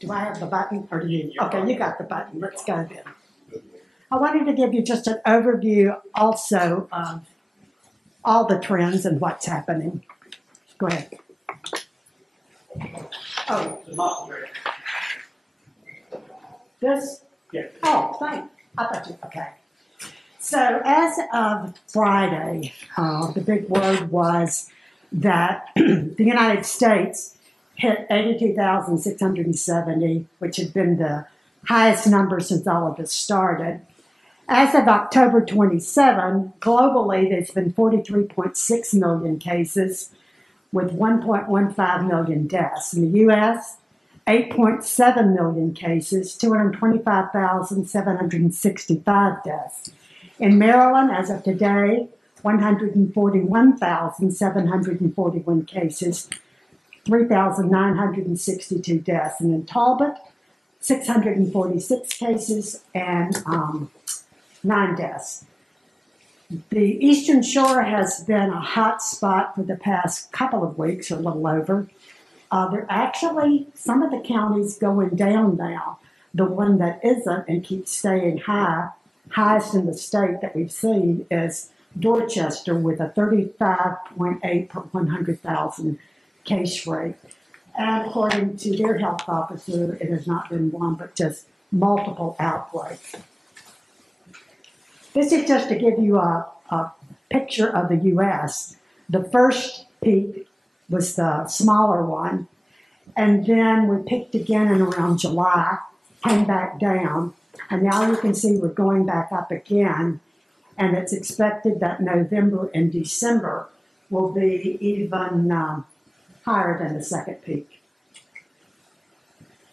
Do I have the button, or do you? Okay, you got the button. Let's go then. I wanted to give you just an overview also of all the trends and what's happening. Go ahead. Oh. This? Yeah. Oh, thanks. I thought you, okay. So as of Friday, the big word was that the United States hit 82,670, which had been the highest number since all of this started. As of October 27, globally, there's been 43.6 million cases with 1.15 million deaths. In the U.S., 8.7 million cases, 225,765 deaths. In Maryland, as of today, 141,741 cases, 3,962 deaths. And in Talbot, 646 cases and 9 deaths. The Eastern Shore has been a hot spot for the past couple of weeks, or a little over. There actually, some of the counties going down now. The one that isn't and keeps staying highest in the state that we've seen is Dorchester with a 35.8 per 100,000 case rate. And according to their health officer, it has not been one, but just multiple outbreaks. This is just to give you a picture of the U.S. The first peak was the smaller one, and then we peaked again in around July, came back down, and now you can see we're going back up again, and it's expected that November and December will be even higher than the second peak.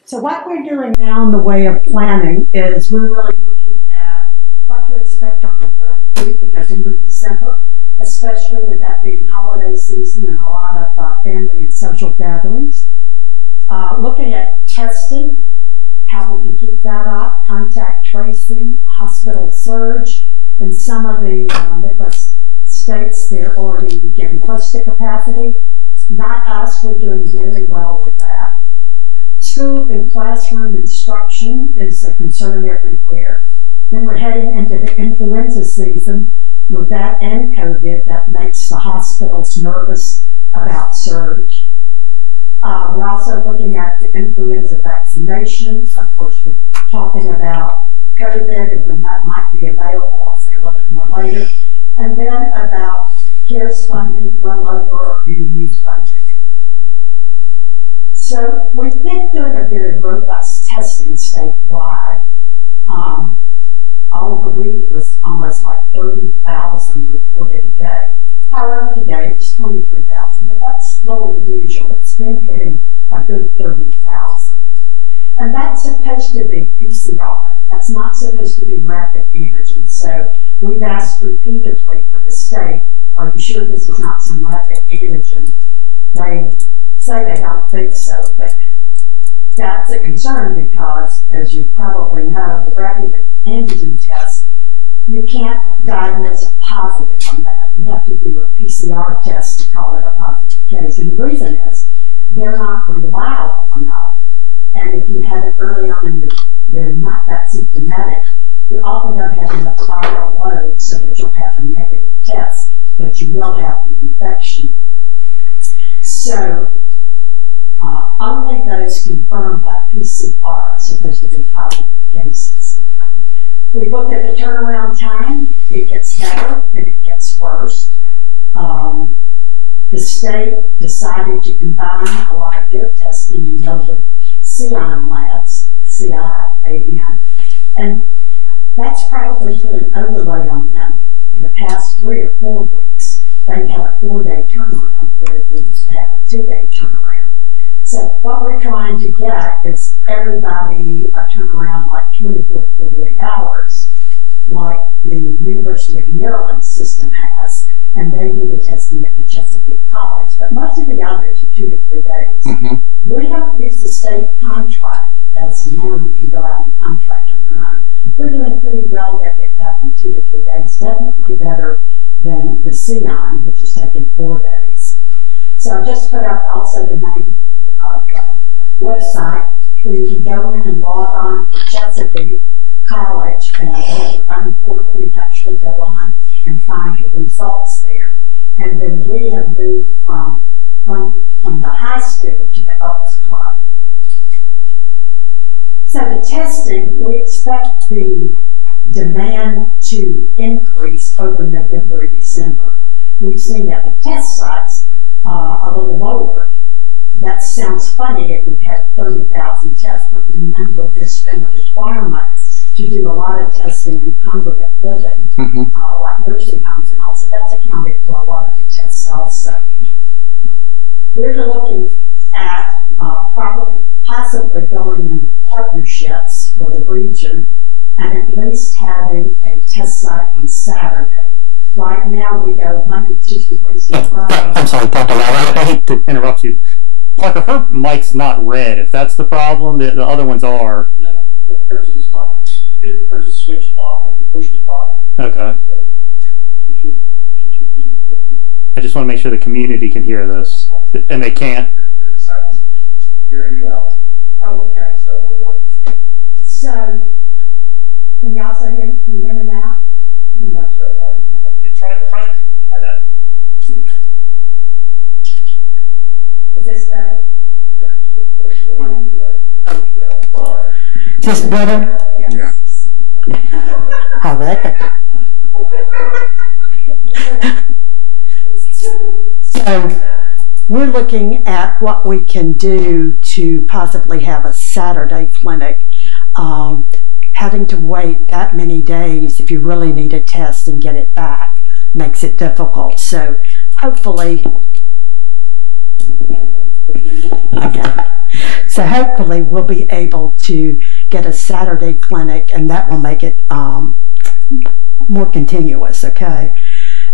So what we're doing now in the way of planning is we're really looking at what to expect on the third peak in November, December, especially with that being holiday season and a lot of family and social gatherings. Looking at testing, how we can keep that up, contact tracing, hospital surge. In some of the Midwest states, they're already getting close to capacity. Not us, we're doing very well with that. School and classroom instruction is a concern everywhere. Then we're heading into the influenza season. With that and COVID, that makes the hospitals nervous about surge. We're also looking at the influenza vaccination. Of course, we're talking about COVID and when that might be available. I'll say a little bit more later. And then about CARES funding, rollover, or any new funding. So we've been doing a very robust testing statewide. All of the week, it was almost like 30,000 reported a day. However, today it's 23,000, but that's lower than usual. It's been hitting a good 30,000. And that's supposed to be PCR. That's not supposed to be rapid antigen. So we've asked repeatedly for the state, are you sure this is not some rapid antigen? They say they don't think so, but that's a concern because, as you probably know, the rapid antigen test, you can't diagnose a positive on that. You have to do a PCR test to call it a positive case. And the reason is they're not reliable enough. And if you have it early on and you're not that symptomatic, you often don't have enough viral load so that you'll have a negative test, but you will have the infection. So only those confirmed by PCR are supposed to be positive cases. We looked at the turnaround time. It gets better and it gets worse. The state decided to combine a lot of their testing and go with CIAN labs, C-I-A-N, and that's probably put an overload on them. In the past 3 or 4 weeks, they've had a 4-day turnaround, where they used to have a 2-day turnaround. So what we're trying to get is everybody a turnaround like 24 to 48 hours, like the University of Maryland system has, and they do the testing at the Chesapeake College, but most of the others are 2 to 3 days. Mm-hmm. We don't use the state contract as normal. You can go out and contract on your own. We're doing pretty well getting it back in 2 to 3 days, definitely better than the CIAN, which is taking 4 days. So I just put up also the name of the website, where you can go in and log on for Chesapeake College, and on portal we actually go on and find the results there. And then we have moved from the high school to the Elks Club. So the testing, we expect the demand to increase over November and December. We've seen that the test sites a little lower. That sounds funny if we've had 30,000 tests, but remember there's been a requirement to do a lot of testing in congregate living, like nursing homes and all, so that's accounted for a lot of the tests also. We're looking at possibly going into partnerships for the region and at least having a test site on Saturday. Right now we go Monday, Tuesday, Wednesday, Friday. I'm sorry, Dr. Lau, I hate to interrupt you. Parker, her mic's not red. If that's the problem, the other ones are. No, but hers is not. Hers is switched off if you push the top. Okay. So she should be getting. I just want to make sure the community can hear this, and they can't. There's some issues hearing you out. Oh, okay. So we're working on it. So, can you also hear me now? No. Try that. Is this better? You're going to need to push the one you're right here. Just better? Yeah. I reckon. So we're looking at what we can do to possibly have a Saturday clinic. Having to wait that many days if you really need a test and get it back makes it difficult. So hopefully, we'll be able to get a Saturday clinic, and that will make it more continuous, okay?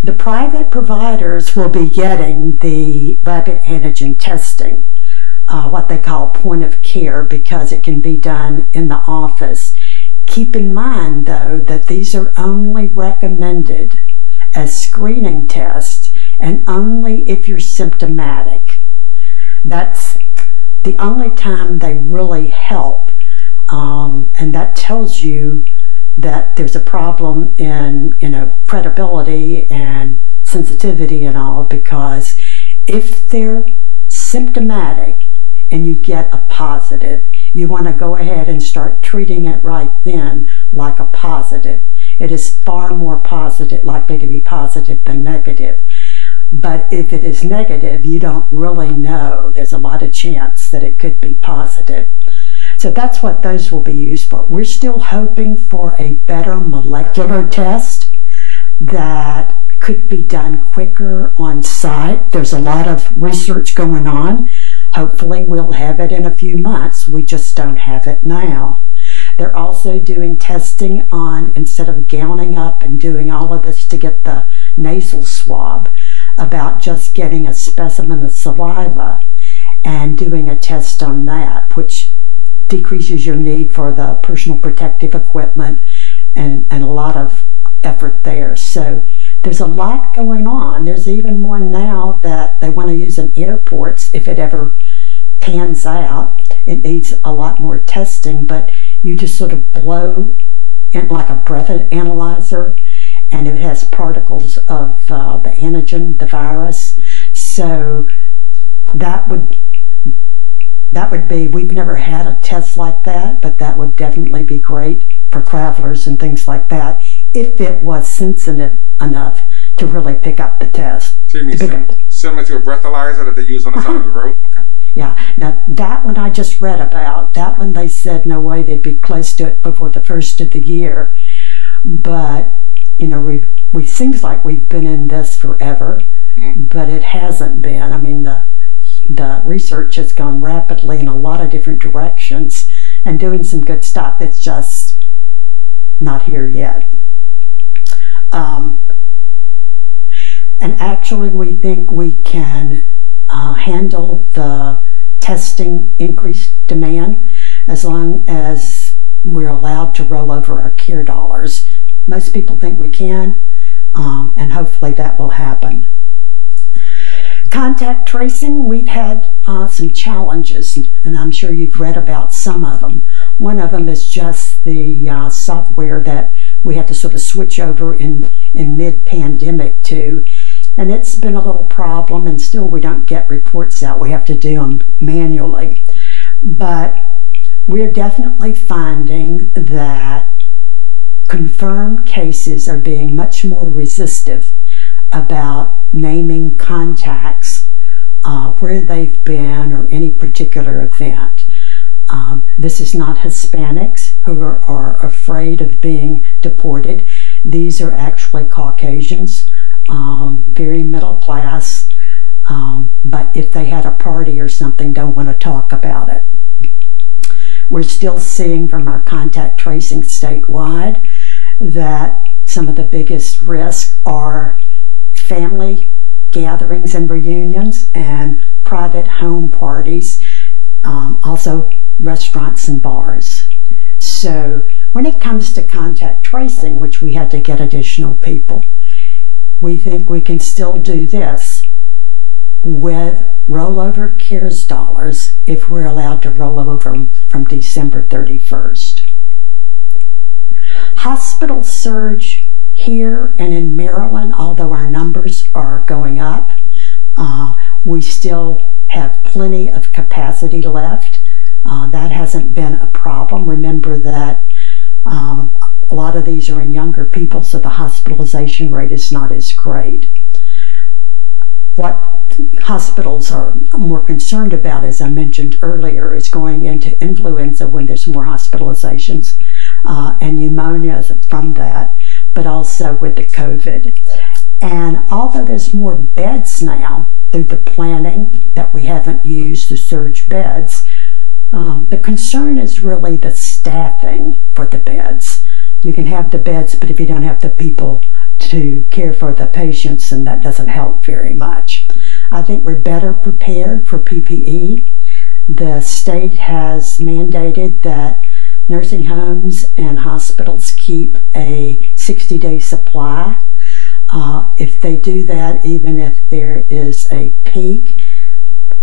The private providers will be getting the rapid antigen testing, what they call point of care, because it can be done in the office. Keep in mind, though, that these are only recommended as screening tests and only if you're symptomatic. That's the only time they really help, and that tells you that there's a problem in credibility and sensitivity and all, because if they're symptomatic and you get a positive, you want to go ahead and start treating it right then like a positive. It is far more likely to be positive than negative. But if it is negative, you don't really know. There's a lot of chance that it could be positive. So that's what those will be used for. We're still hoping for a better molecular test that could be done quicker on site. There's a lot of research going on. Hopefully we'll have it in a few months. We just don't have it now. They're also doing testing on, instead of gowning up and doing all of this to get the nasal swab, about just getting a specimen of saliva and doing a test on that, which decreases your need for the personal protective equipment and a lot of effort there. So there's a lot going on. There's even one now that they want to use in airports if it ever pans out. It needs a lot more testing, but you just sort of blow in like a breath analyzer, and it has particles of the antigen, the virus. So that would be, we've never had a test like that, but that would definitely be great for travelers and things like that, if it was sensitive enough to really pick up the test. So you mean similar to a breathalyzer that they use on the side of the road? Okay. Yeah. Now, that one I just read about. That one they said no way they'd be close to it before the first of the year. But, we seems like we've been in this forever, but it hasn't been. I mean, the research has gone rapidly in a lot of different directions and doing some good stuff. It's just not here yet. And actually, we think we can handle the testing increased demand as long as we're allowed to roll over our care dollars. Most people think we can, and hopefully that will happen. Contact tracing, we've had some challenges, and I'm sure you've read about some of them. One of them is just the software that we had to sort of switch over in mid-pandemic to, and it's been a little problem, and still we don't get reports out. We have to do them manually. But we're definitely finding that confirmed cases are being much more resistive about naming contacts, where they've been, or any particular event. This is not Hispanics who are afraid of being deported. These are actually Caucasians, very middle class, but if they had a party or something, don't want to talk about it. We're still seeing from our contact tracing statewide that some of the biggest risks are family gatherings and reunions and private home parties, also restaurants and bars. So when it comes to contact tracing, which we had to get additional people, we think we can still do this with rollover CARES dollars if we're allowed to roll over from December 31st. Hospital surge here and in Maryland, although our numbers are going up, we still have plenty of capacity left. That hasn't been a problem. Remember that a lot of these are in younger people, so the hospitalization rate is not as great. What hospitals are more concerned about, as I mentioned earlier, is going into influenza when there's more hospitalizations and pneumonia from that, but also with the COVID. And although there's more beds now through the planning that we haven't used, the surge beds, the concern is really the staffing for the beds. You can have the beds, but if you don't have the people to care for the patients, and that doesn't help very much. I think we're better prepared for PPE. The state has mandated that nursing homes and hospitals keep a 60-day supply. If they do that, even if there is a peak,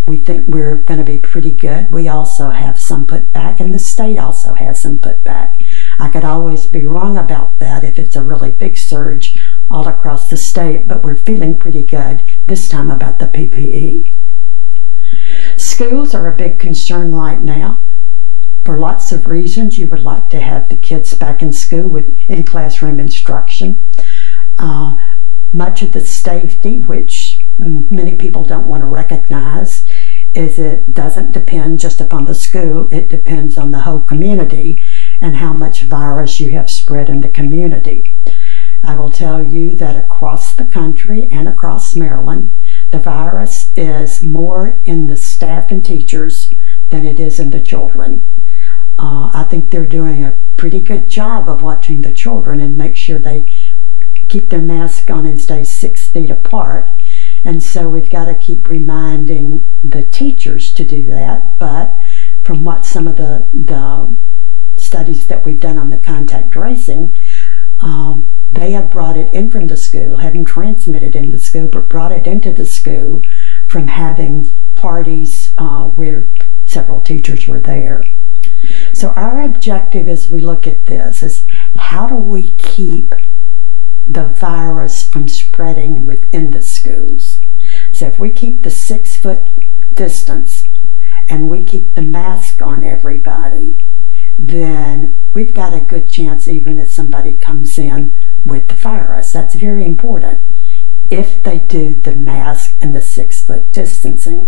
we think we're going to be pretty good. We also have some put back, and the state also has some put back. I could always be wrong about that if it's a really big surge all across the state, but we're feeling pretty good this time about the PPE. Schools are a big concern right now. For lots of reasons, you would like to have the kids back in school with in-classroom instruction. Much of the safety, which many people don't want to recognize, is it doesn't depend just upon the school. It depends on the whole community and how much virus you have spread in the community. I will tell you that across the country and across Maryland, the virus is more in the staff and teachers than it is in the children. I think they're doing a pretty good job of watching the children and make sure they keep their mask on and stay 6 feet apart. And so we've got to keep reminding the teachers to do that. But from what some of the studies that we've done on the contact tracing, they have brought it in from the school, hadn't transmitted in the school, but brought it into the school from having parties where several teachers were there. So our objective as we look at this is, how do we keep the virus from spreading within the schools? So if we keep the 6-foot distance and we keep the mask on everybody, then we've got a good chance even if somebody comes in with the virus. That's very important. If they do the mask and the 6-foot distancing,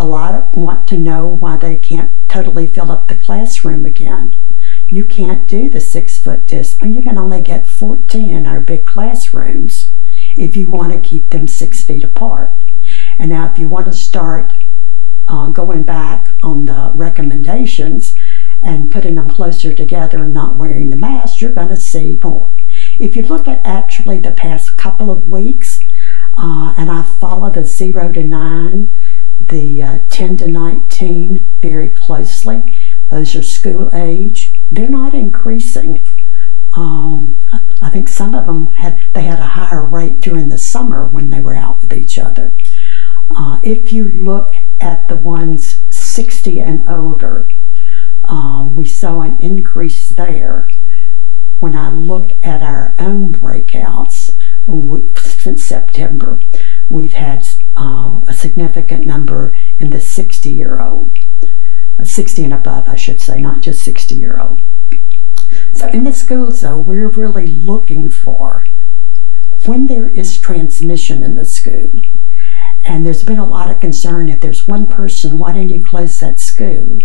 a lot want to know why they can't totally fill up the classroom again. You can't do the 6-foot distance. You can only get 14 in our big classrooms if you want to keep them 6 feet apart. And now if you want to start going back on the recommendations and putting them closer together and not wearing the mask, you're going to see more. If you look at actually the past couple of weeks, and I follow the 0 to 9, the 10 to 19 very closely, those are school age, they're not increasing. I think some of them had a higher rate during the summer when they were out with each other. If you look at the ones 60 and older, we saw an increase there. When I look at our own breakouts since September, we've had a significant number in the 60-year-old, 60 and above, I should say, not just 60-year-old. So in the schools, though, we're really looking for when there is transmission in the school, and there's been a lot of concern, if there's one person, why didn't you close that school?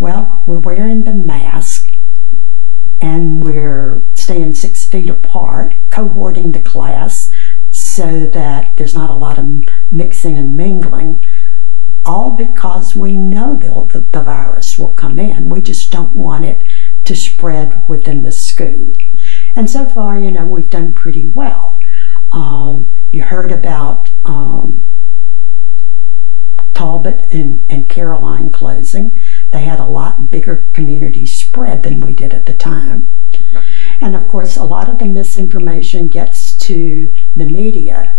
Well, we're wearing the mask, and we're staying 6 feet apart, cohorting the class so that there's not a lot of mixing and mingling, all because we know the virus will come in. We just don't want it to spread within the school. And so far, we've done pretty well. You heard about Talbot and Caroline closing. They had a lot bigger community spread than we did at the time. And of course, a lot of the misinformation gets to the media,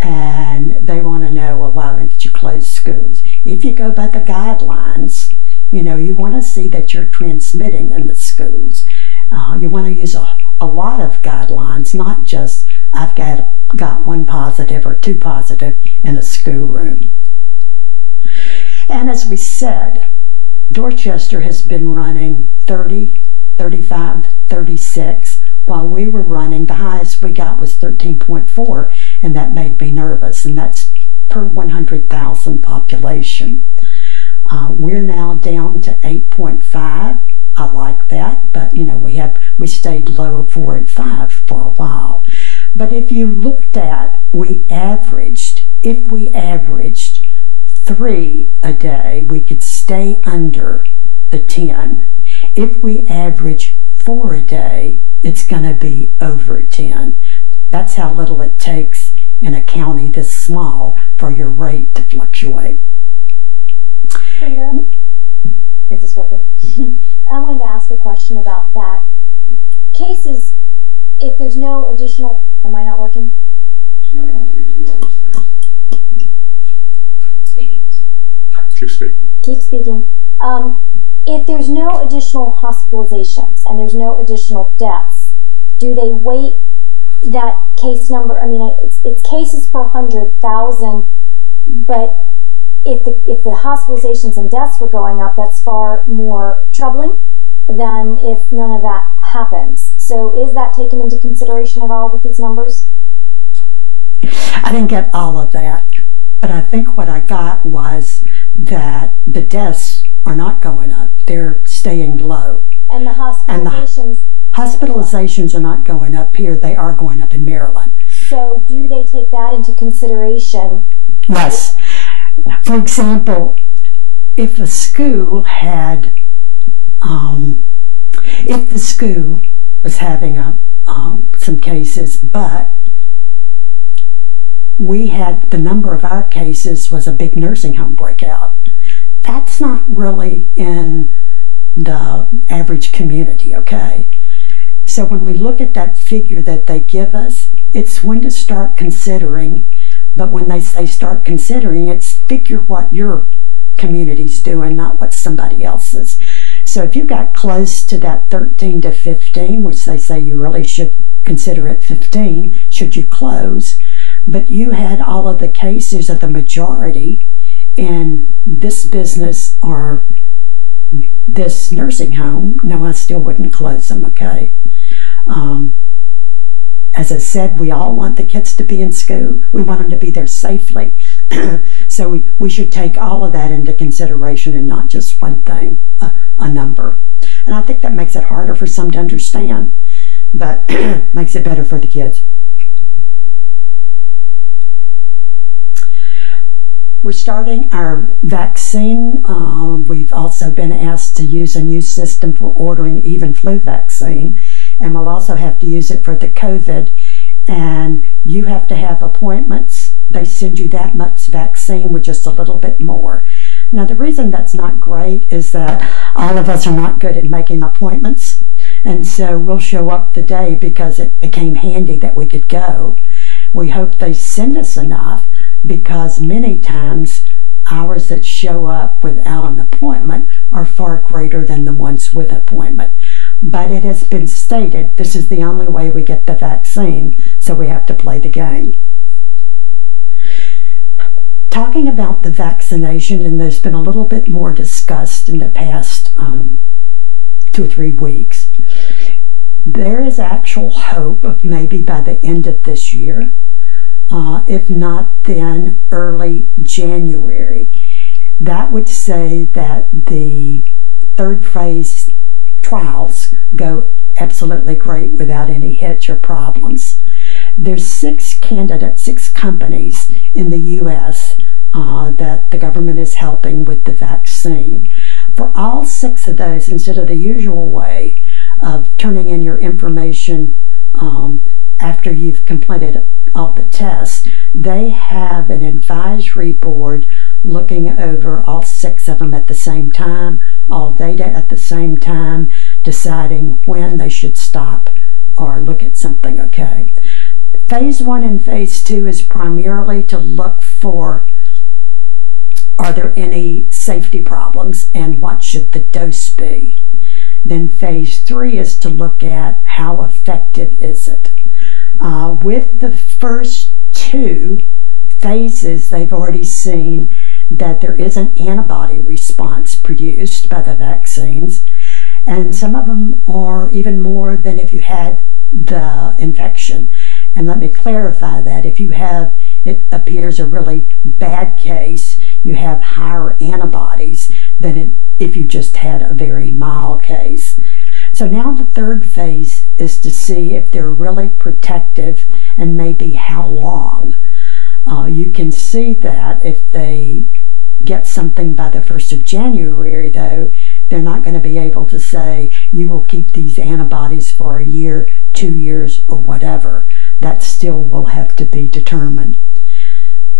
and they want to know, well, why didn't you close schools? If you go by the guidelines, you want to see that you're transmitting in the schools. You want to use a lot of guidelines, not just I've got one positive or two positive in a schoolroom. And as we said, Dorchester has been running 30, 35, 36, while we were running, the highest we got was 13.4, and that made me nervous, and that's per 100,000 population. We're now down to 8.5. I like that, but we stayed low at 4 and 5 for a while. But if you looked at, if we averaged 3 a day, we could stay under the 10. If we average 4 a day, it's going to be over 10. That's how little it takes in a county this small for your rate to fluctuate. Fredia, is this working? I wanted to ask a question about that. Cases, if there's no additional, am I not working? Keep speaking. Keep speaking. If there's no additional hospitalizations and there's no additional deaths, do they wait that case number? I mean, it's cases per 100,000, but if the hospitalizations and deaths were going up, that's far more troubling than if none of that happens. So is that taken into consideration at all with these numbers? I didn't get all of that, but I think what I got was that the deaths are not going up. They're staying low. And the hospitalizations? Hospitalizations are not going up here. They are going up in Maryland. So do they take that into consideration? Yes. For example, if a school had, if the school was having some cases, but we had, the number of our cases was a big nursing home breakout. That's not really in the average community, okay? So when we look at that figure that they give us, it's when to start considering, but when they say start considering, it's figure what your community's doing, not what somebody else's. So if you got close to that 13 to 15, which they say you really should consider it 15, should you close, but you had all of the cases of the majority in this business or this nursing home, no, I still wouldn't close them, okay? As I said, we all want the kids to be in school. We want them to be there safely. So we should take all of that into consideration and not just one thing, a number. And I think that makes it harder for some to understand, but makes it better for the kids. We're starting our vaccine. We've also been asked to use a new system for ordering even flu vaccine, and we'll also have to use it for the COVID. And you have to have appointments. They send you that much vaccine with just a little bit more. Now, the reason that's not great is that all of us are not good at making appointments, and so we'll show up the day because it became handy that we could go. We hope they send us enough, because many times ours numbers that show up without an appointment are far greater than the ones with appointment. But it has been stated this is the only way we get the vaccine, so we have to play the game. Talking about the vaccination, and there's been a little bit more discussed in the past 2 or 3 weeks, there is actual hope of maybe by the end of this year, if not then early January. That would say that the 3rd phase trials go absolutely great without any hitch or problems. There's 6 candidates, 6 companies in the U.S. That the government is helping with the vaccine. For all 6 of those, instead of the usual way of turning in your information after you've completed all the tests, they have an advisory board looking over all 6 of them at the same time, all data at the same time, deciding when they should stop or look at something, okay? Phase 1 and Phase 2 is primarily to look for, are there any safety problems and what should the dose be? Then Phase 3 is to look at how effective is it. With the first 2 phases, they've already seen that there is an antibody response produced by the vaccines, and some of them are even more than if you had the infection. And let me clarify that if you have, it appears a really bad case, you have higher antibodies than if you just had a very mild case. So now the 3rd phase is to see if they're really protective and maybe how long. You can see that if they get something by the 1st of January, though, they're not going to be able to say you will keep these antibodies for a year, 2 years, or whatever. That still will have to be determined.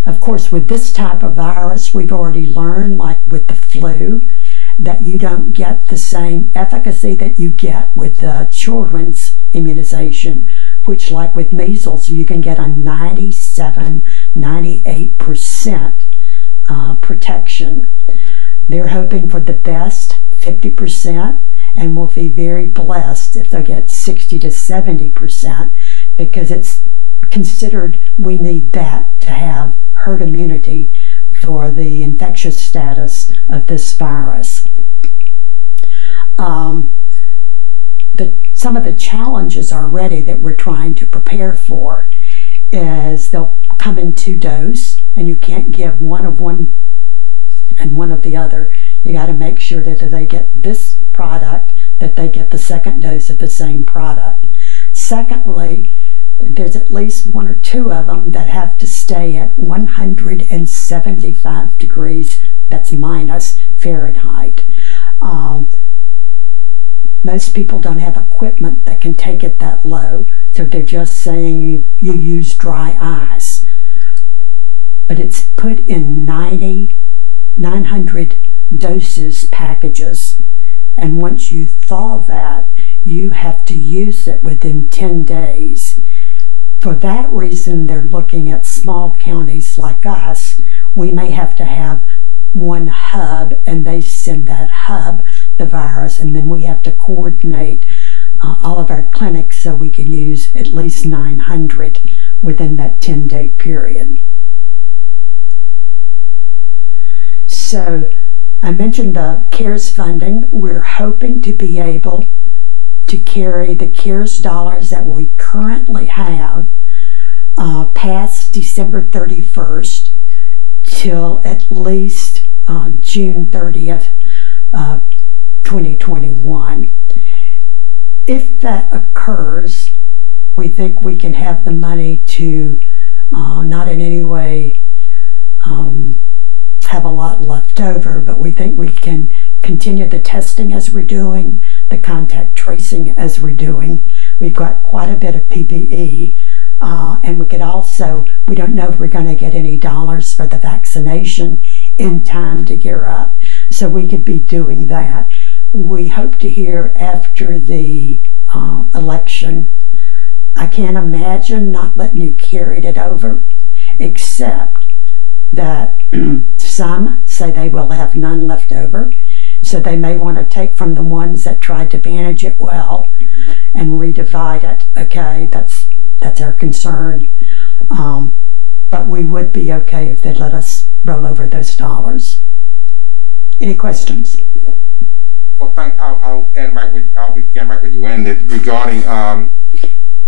Of course, with this type of virus, we've already learned, like with the flu, that you don't get the same efficacy that you get with the children's immunization, which, like with measles, you can get a 97, 98% protection. They're hoping for the best, 50%, and will be very blessed if they get 60 to 70%, because it's considered we need that to have herd immunity for the infectious status of this virus. Some of the challenges already that we're trying to prepare for is they'll come in 2 doses, and you can't give one of one and one of the other. You got to make sure that they get this product, that they get the 2nd dose of the same product. Secondly, there's at least 1 or 2 of them that have to stay at 175 degrees, that's minus Fahrenheit. Most people don't have equipment that can take it that low, so they're just saying you use dry ice. But it's put in 900 doses packages, and once you thaw that, you have to use it within 10 days. For that reason, they're looking at small counties like us. We may have to have 1 hub, and they send that hub the virus, and then we have to coordinate all of our clinics so we can use at least 900 within that 10-day period. So I mentioned the CARES funding. We're hoping to be able to carry the CARES dollars that we currently have past December 31st till at least June 30th, 2021. If that occurs, we think we can have the money to not in any way have a lot left over, but we think we can continue the testing as we're doing, the contact tracing as we're doing. We've got quite a bit of PPE, and we could also, we don't know if we're going to get any dollars for the vaccination in time to gear up, so we could be doing that. We hope to hear after the election. I can't imagine not letting you carry it over, except that some so they will have none left over. So they may want to take from the ones that tried to manage it well and redivide it. Okay, that's our concern. But we would be okay if they'd let us roll over those dollars. Any questions? Well, I'll begin right where you ended regarding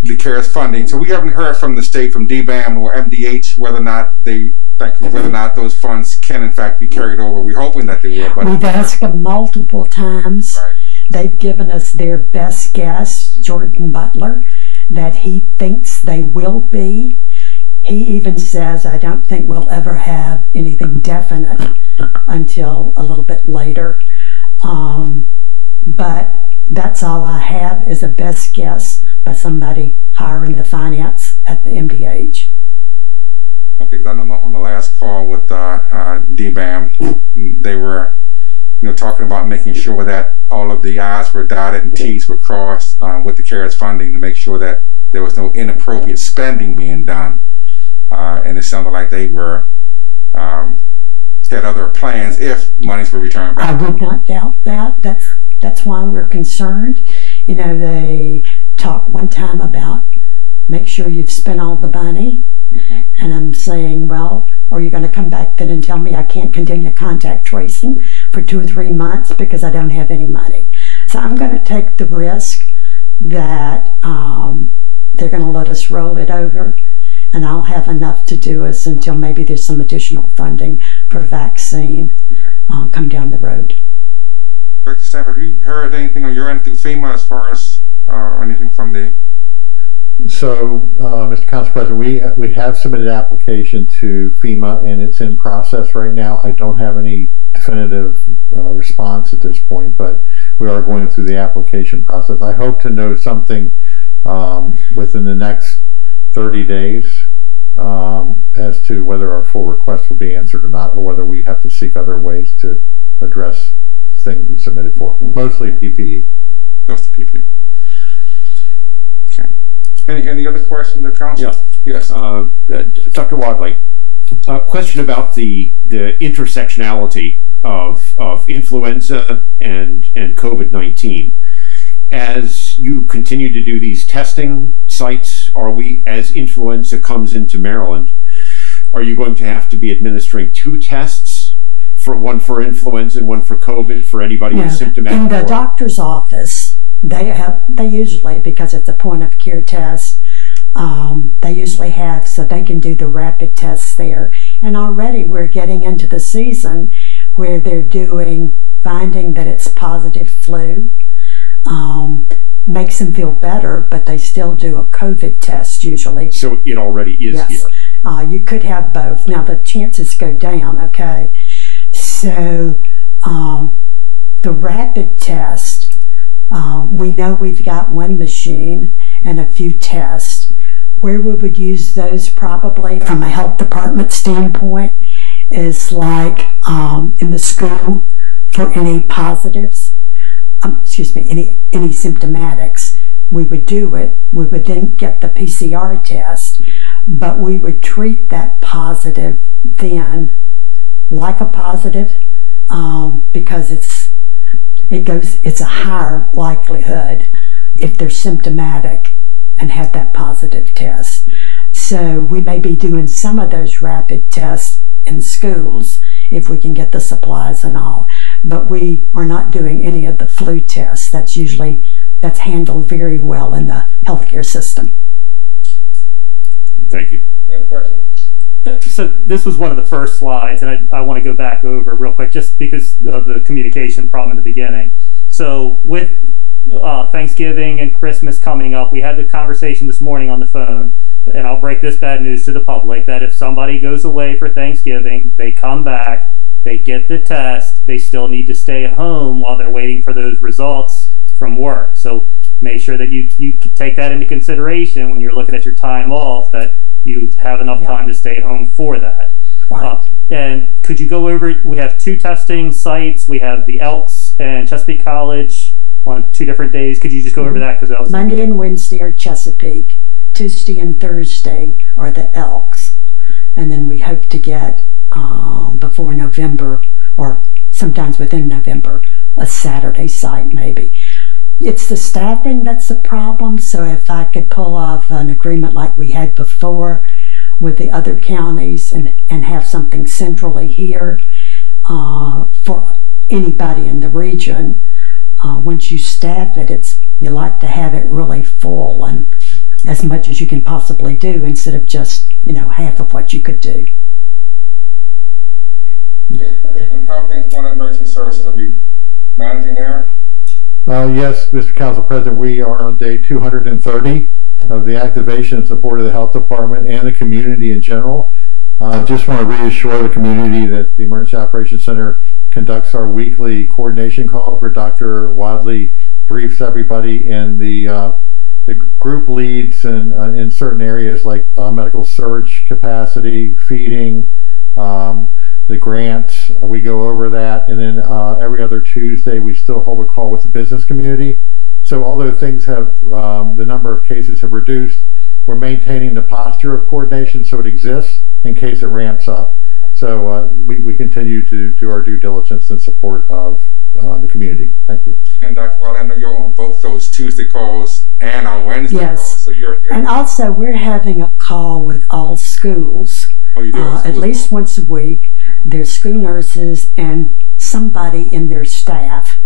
the CARES funding. So we haven't heard from the state, from DBAM or MDH, whether or not those funds can in fact be carried over. We're hoping that they will. But we've asked them multiple times. Right. They've given us their best guess, Jordan Butler, that he thinks they will be. He even says, I don't think we'll ever have anything definite until a little bit later. But that's all I have is a best guess by somebody higher in the finance at the MDH. Okay, because I know on the last call with DBAM, they were talking about making sure that all of the I's were dotted and T's were crossed with the CARES funding to make sure that there was no inappropriate spending being done. And it sounded like they were had other plans if monies were returned back. I would not doubt that. That's why we're concerned. They talked one time about make sure you've spent all the money. Mm-hmm. And I'm saying, well, are you going to come back then and tell me I can't continue contact tracing for 2 or 3 months because I don't have any money? So I'm going to take the risk that they're going to let us roll it over, and I'll have enough to do us until maybe there's some additional funding for vaccine come down the road. Dr. Staff, have you heard anything on your end through FEMA as far as anything from the... So, Mr. Council President, we have submitted an application to FEMA, and it's in process right now. I don't have any definitive response at this point, but we are going through the application process. I hope to know something within the next 30 days as to whether our full request will be answered or not, or whether we have to seek other ways to address things we submitted for. Mostly PPE. Mostly PPE. Okay. Any other questions of council? Yeah. Yes. Dr. Wadley, a question about the intersectionality of influenza and COVID-19. As you continue to do these testing sites, as influenza comes into Maryland, are you going to have to be administering 2 tests, one for influenza and one for COVID for anybody who's symptomatic? In the doctor's office, they usually, because it's a point of care test, they usually have, so they can do the rapid tests there. And already we're getting into the season where they're finding that it's positive flu. Makes them feel better, but they still do a COVID test usually. So it already is here. You could have both. Now the chances go down, okay? So the rapid test, we know we've got 1 machine and a few tests. Where we would use those probably from a health department standpoint is like in the school for any positives. Any symptomatics, we would do it. We would then get the PCR test, but we would treat that positive then like a positive because it's a higher likelihood if they're symptomatic and have that positive test. So we may be doing some of those rapid tests in schools if we can get the supplies and all. But we are not doing any of the flu tests. That's handled very well in the healthcare system. Thank you. Any other questions? So this was one of the first slides, and I want to go back over real quick just because of the communication problem in the beginning. So with Thanksgiving and Christmas coming up, we had the conversation this morning on the phone, and I'll break this bad news to the public, that if somebody goes away for Thanksgiving, they come back, they get the test, they still need to stay home while they're waiting for those results from work. So make sure that you take that into consideration when you're looking at your time off, that you have enough time to stay home for that. Right. And could you go over, we have 2 testing sites, we have the Elks and Chesapeake College on 2 different days. Could you just go over that? Because that was Monday and Wednesday are Chesapeake, Tuesday and Thursday are the Elks, and then we hope to get before November or sometimes within November, a Saturday site maybe. It's the staffing that's the problem. So if I could pull off an agreement like we had before with the other counties and have something centrally here for anybody in the region, once you staff it, you like to have it really full and as much as you can possibly do instead of just, half of what you could do. And how are things going at emergency services? Are we managing there? Yes, Mr. Council President, we are on day 230 of the activation and support of the health department and the community in general. Just want to reassure the community that the Emergency Operations Center conducts our weekly coordination calls where Dr. Wadley briefs everybody, and the group leads in certain areas like medical surge capacity, feeding, the grant, we go over that, and then every other Tuesday we still hold a call with the business community. So although things have, the number of cases have reduced, we're maintaining the posture of coordination so it exists in case it ramps up. So we continue to do our due diligence in support of the community. Thank you. And Dr. Wadley, I know you're on both those Tuesday calls and our Wednesday calls. So you're and also we're having a call with all schools. Oh, you do? At least once a week. There's school nurses and somebody in their staff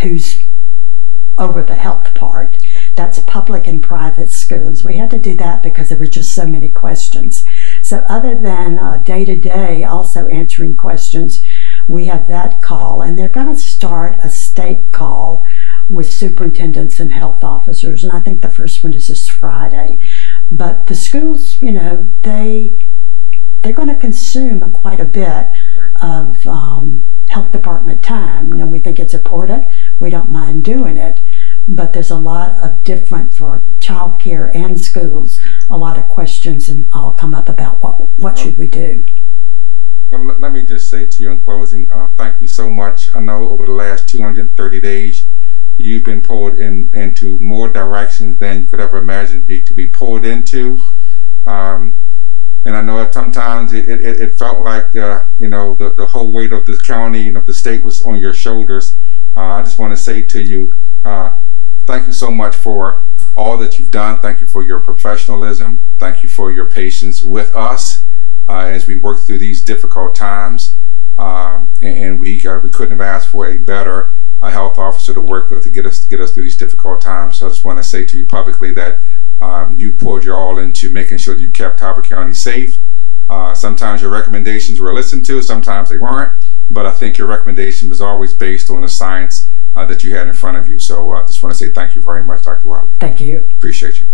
who's over the health part. That's public and private schools. We had to do that because there were just so many questions. So other than day-to-day also answering questions, we have that call, and they're going to start a state call with superintendents and health officers, and I think the first one is this Friday. But the schools, they're going to consume quite a bit of health department time. We think it's important. We don't mind doing it. But there's a lot of different, for child care and schools, a lot of questions and all come up about what should we do. Well, let me just say to you in closing, thank you so much. I know over the last 230 days, you've been pulled into more directions than you could ever imagine to be pulled into. And I know that sometimes it felt like the whole weight of this county and of the state was on your shoulders. I just want to say to you, thank you so much for all that you've done. Thank you for your professionalism. Thank you for your patience with us as we work through these difficult times. And we couldn't have asked for a better health officer to work with to get us through these difficult times. So I just want to say to you publicly that you poured your all into making sure that you kept Talbot County safe. Sometimes your recommendations were listened to, sometimes they weren't, but I think your recommendation was always based on the science that you had in front of you. So I just want to say thank you very much, Dr. Wadley. Thank you. Appreciate you.